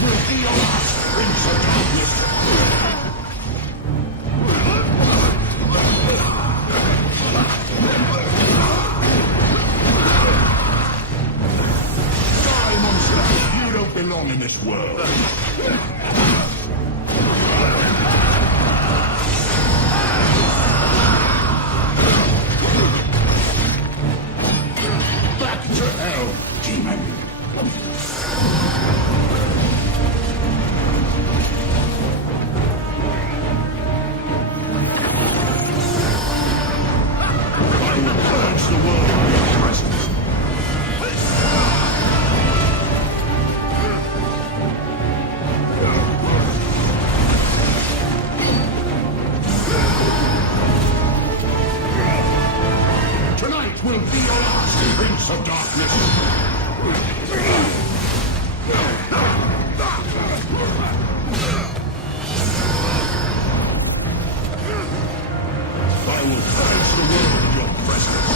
will be your last, Prince of Darkness. Die, monster! You don't belong in this world. Back to hell, demon! I will purge the world of your presence. Tonight will be your last, Prince of Darkness. I will purge the world of your presence.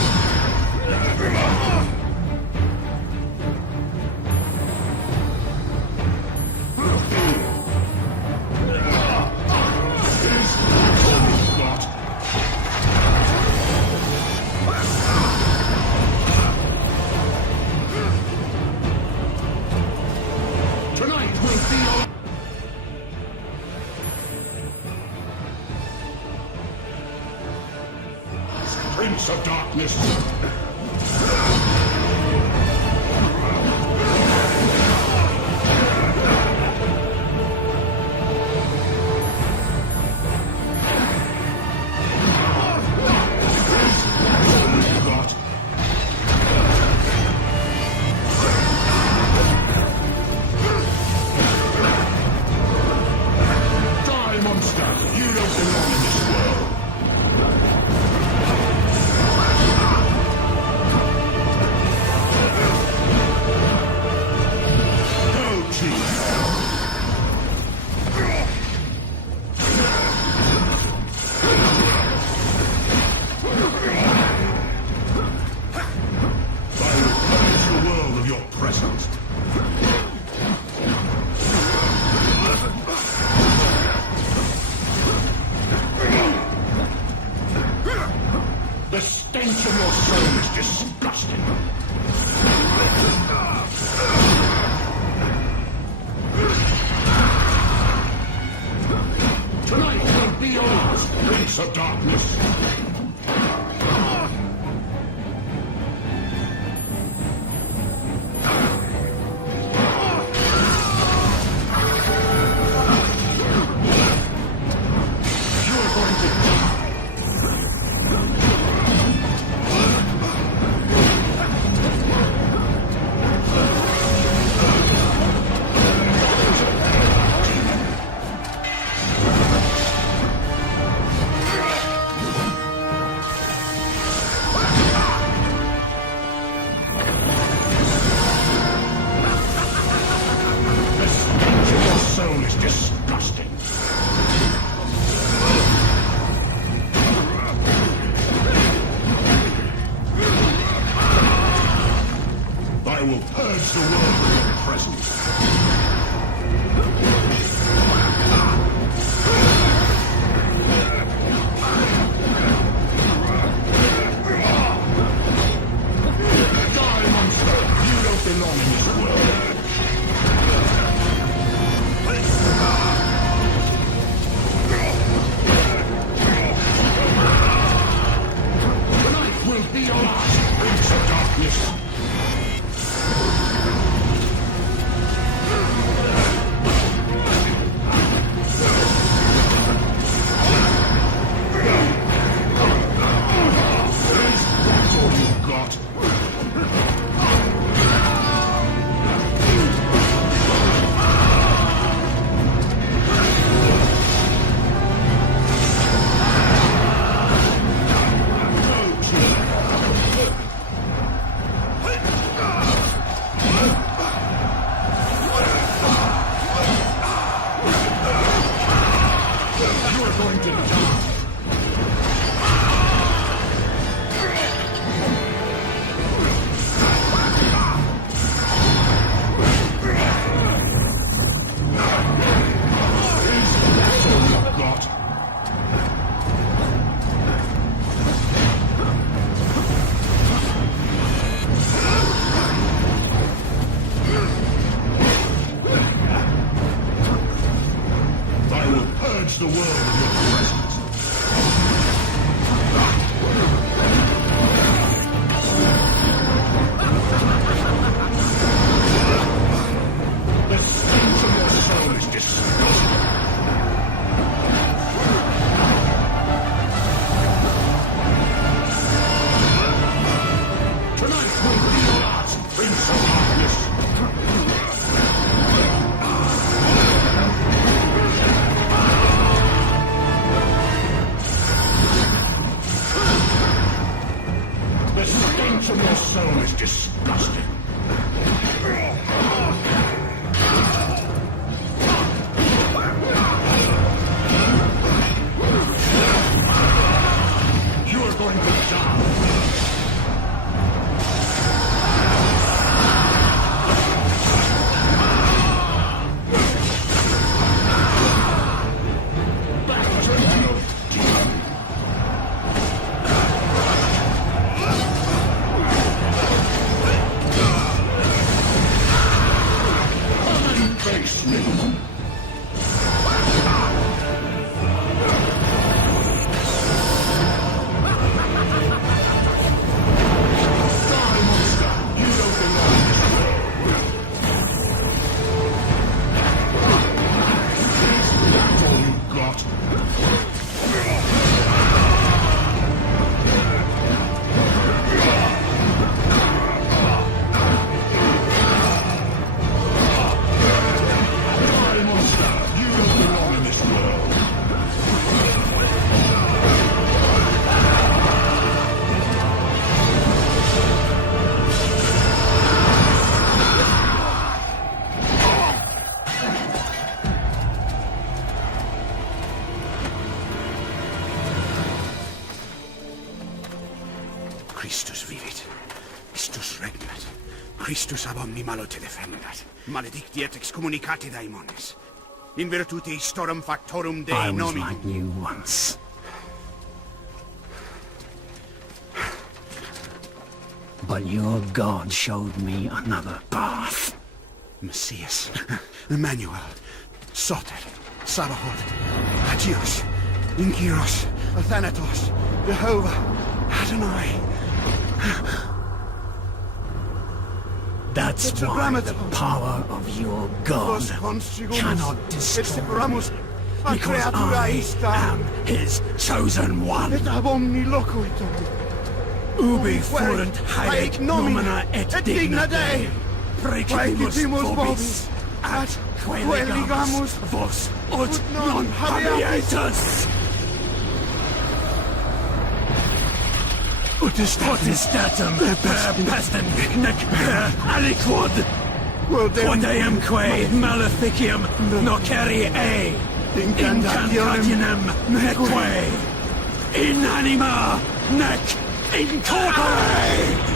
Tonight will be your... Prince of Darkness. Die, monster! You don't belong in this world. Go to hell. I will purge the world of your presence. The stench of your soul is disgusting. Tonight will be your last, Prince of Darkness. You're going to die. The stench of your soul is disgusting. I will purge the world of your presence. Die, monster! You don't belong in this world. Tonight will be your last, Prince of Darkness. That's all you've got. You're going to die. purge the world of your presence. The stench of your soul is disgusting. Tonight will be your last, Prince of Darkness. The stench of your soul is disgusting. You are going to die. Christus vivit. Christus regnat. Christus ab omni malo te defendat. Maledictiet excommunicati daemones. In virtute istorum factorum Dei I was nominum. like you once. But your God showed me another path. Messias, Emmanuel, Soter, Sabaoth, Hagios, Inkyros, Athanatos, Jehovah, Adonai. That's why the power of your God cannot destroy me, because I am his chosen one. Ubi fuerunt haec nomina et digna Dei, precipimus vobis, atque legamus vos ut non habeatus. Potestatem per pestem nec per aliquod, quod eamque maleficium nocere incantationem neque in anima nec in corpore.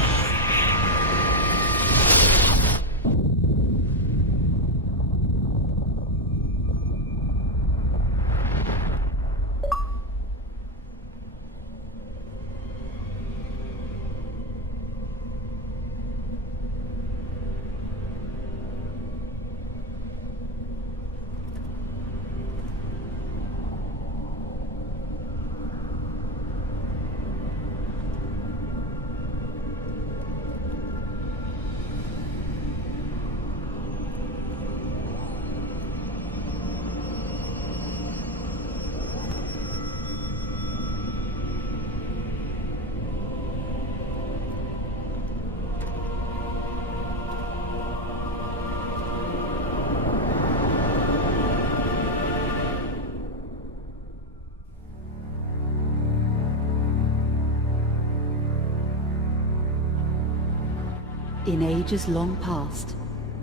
In ages long past,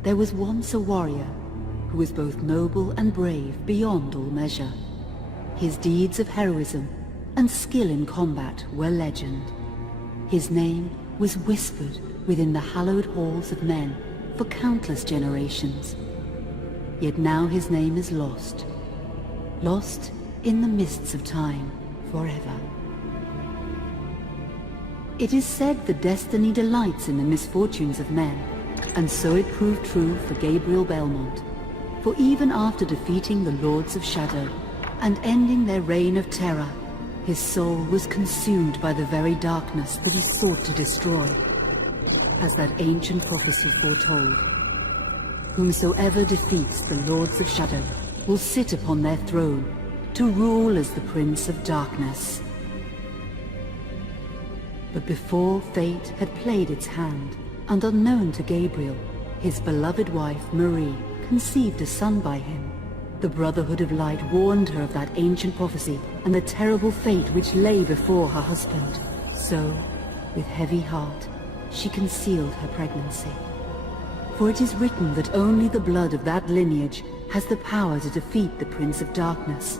there was once a warrior who was both noble and brave beyond all measure. His deeds of heroism and skill in combat were legend. His name was whispered within the hallowed halls of men for countless generations. Yet now his name is lost. Lost in the mists of time forever. It is said that destiny delights in the misfortunes of men, and so it proved true for Gabriel Belmont. For even after defeating the Lords of Shadow, and ending their reign of terror. His soul was consumed by the very darkness that he sought to destroy, as that ancient prophecy foretold. Whomsoever defeats the Lords of Shadow will sit upon their throne to rule as the Prince of Darkness. But before fate had played its hand, and unknown to Gabriel, his beloved wife Marie conceived a son by him. The Brotherhood of Light warned her of that ancient prophecy and the terrible fate which lay before her husband. So, with heavy heart, she concealed her pregnancy. For it is written that only the blood of that lineage has the power to defeat the Prince of Darkness.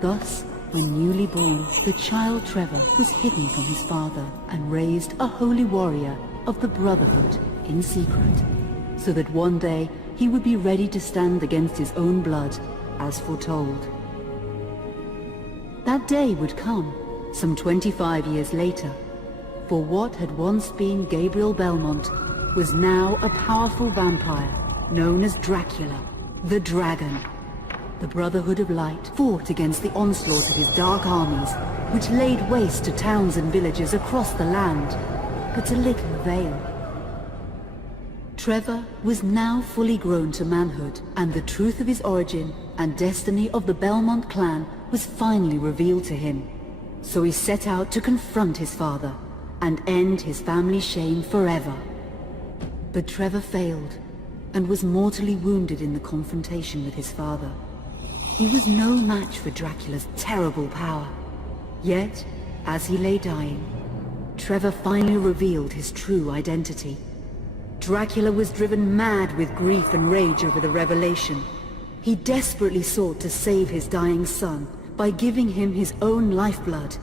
Thus, when newly born, the child Trevor was hidden from his father and raised a holy warrior of the Brotherhood in secret, so that one day he would be ready to stand against his own blood, as foretold. That day would come, some 25 years later, for what had once been Gabriel Belmont was now a powerful vampire known as Dracula, the Dragon. The Brotherhood of Light fought against the onslaught of his dark armies, which laid waste to towns and villages across the land, but to little avail. Trevor was now fully grown to manhood, and the truth of his origin and destiny of the Belmont clan was finally revealed to him. So he set out to confront his father and end his family's shame forever. But Trevor failed and was mortally wounded in the confrontation with his father. He was no match for Dracula's terrible power. Yet, as he lay dying, Trevor finally revealed his true identity. Dracula was driven mad with grief and rage over the revelation. He desperately sought to save his dying son by giving him his own lifeblood.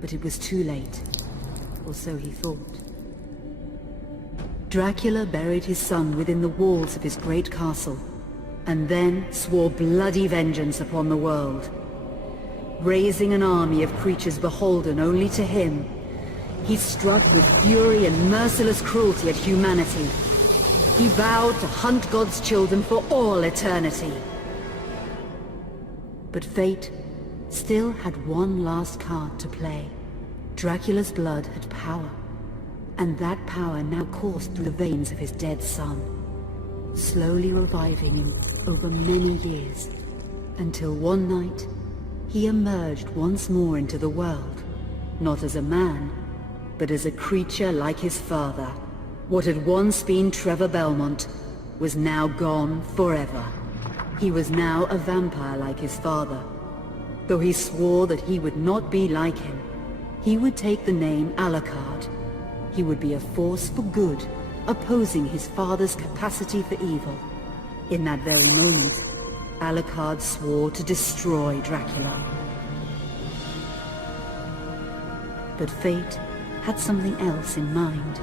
But it was too late, or so he thought. Dracula buried his son within the walls of his great castle, and then swore bloody vengeance upon the world. Raising an army of creatures beholden only to him, he struck with fury and merciless cruelty at humanity. He vowed to hunt God's children for all eternity. But fate still had one last card to play. Dracula's blood had power, and that power now coursed through the veins of his dead son, slowly reviving him over many years, until one night he emerged once more into the world, not as a man, but as a creature like his father. What had once been Trevor Belmont was now gone forever. He was now a vampire like his father. Though he swore that he would not be like him, he would take the name Alucard. He would be a force for good, opposing his father's capacity for evil. In that very moment, Alucard swore to destroy Dracula. But fate had something else in mind.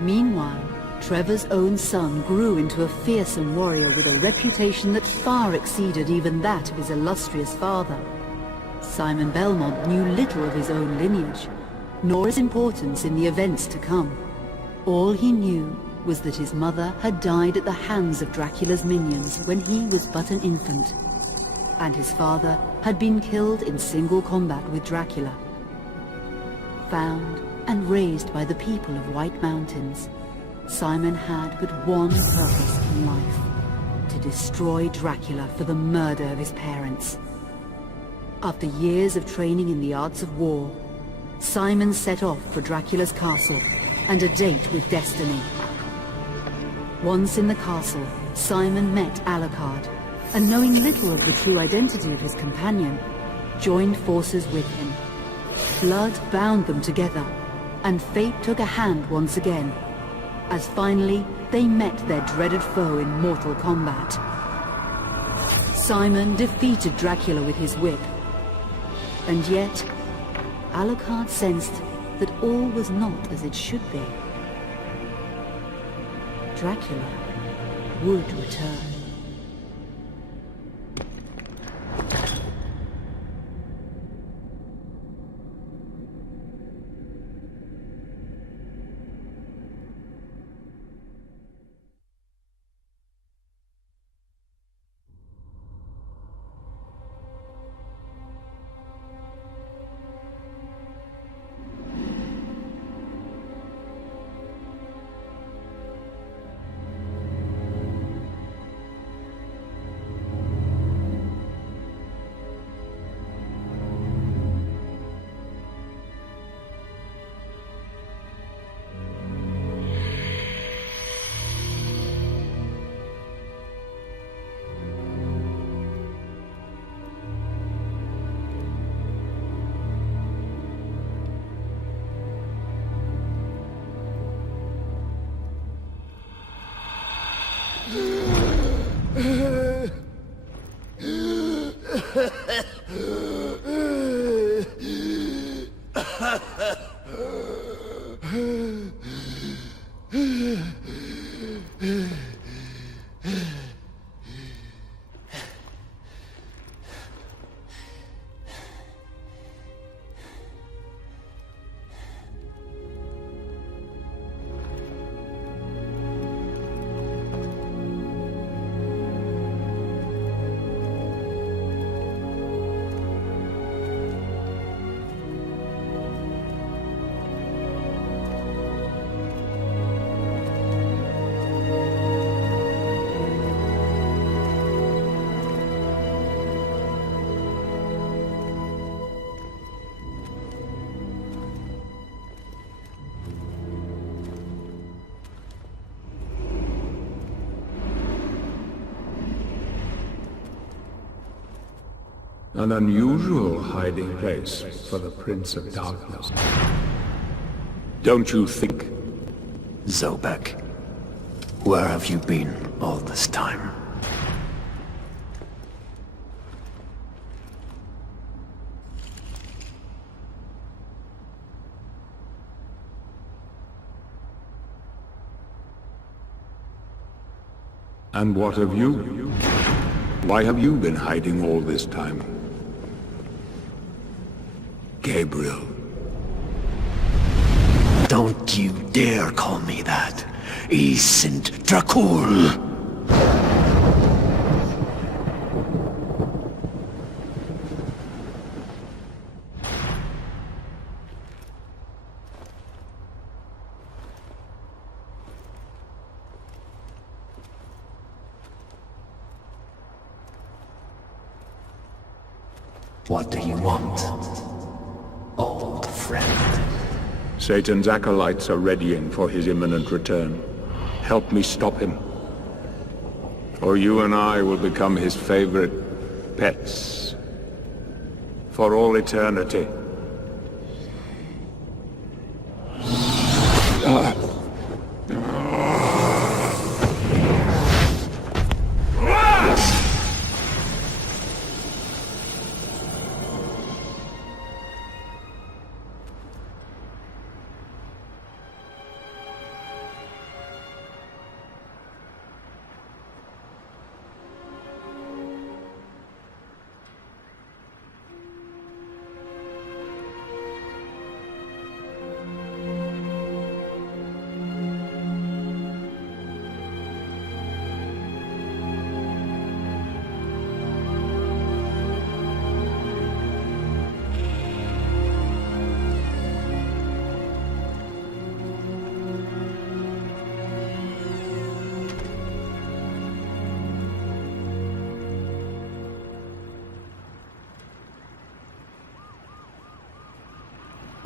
Meanwhile, Trevor's own son grew into a fearsome warrior with a reputation that far exceeded even that of his illustrious father. Simon Belmont knew little of his own lineage, nor his importance in the events to come. All he knew was that his mother had died at the hands of Dracula's minions when he was but an infant, and his father had been killed in single combat with Dracula. Found and raised by the people of White Mountains, Simon had but one purpose in life: to destroy Dracula for the murder of his parents. After years of training in the arts of war, Simon set off for Dracula's castle and a date with destiny. Once in the castle, Simon met Alucard, and knowing little of the true identity of his companion, joined forces with him. Blood bound them together, and fate took a hand once again, as finally they met their dreaded foe in mortal combat. Simon defeated Dracula with his whip, and yet Alucard sensed that all was not as it should be. Dracula would return. An unusual hiding place for the Prince of Darkness. Don't you think? Zobek, where have you been all this time? And what of you? Why have you been hiding all this time? Gabriel. Don't you dare call me that. I sind Dracul. What do you want, old friend? Satan's acolytes are readying for his imminent return. Help me stop him. Or you and I will become his favorite pets. For all eternity.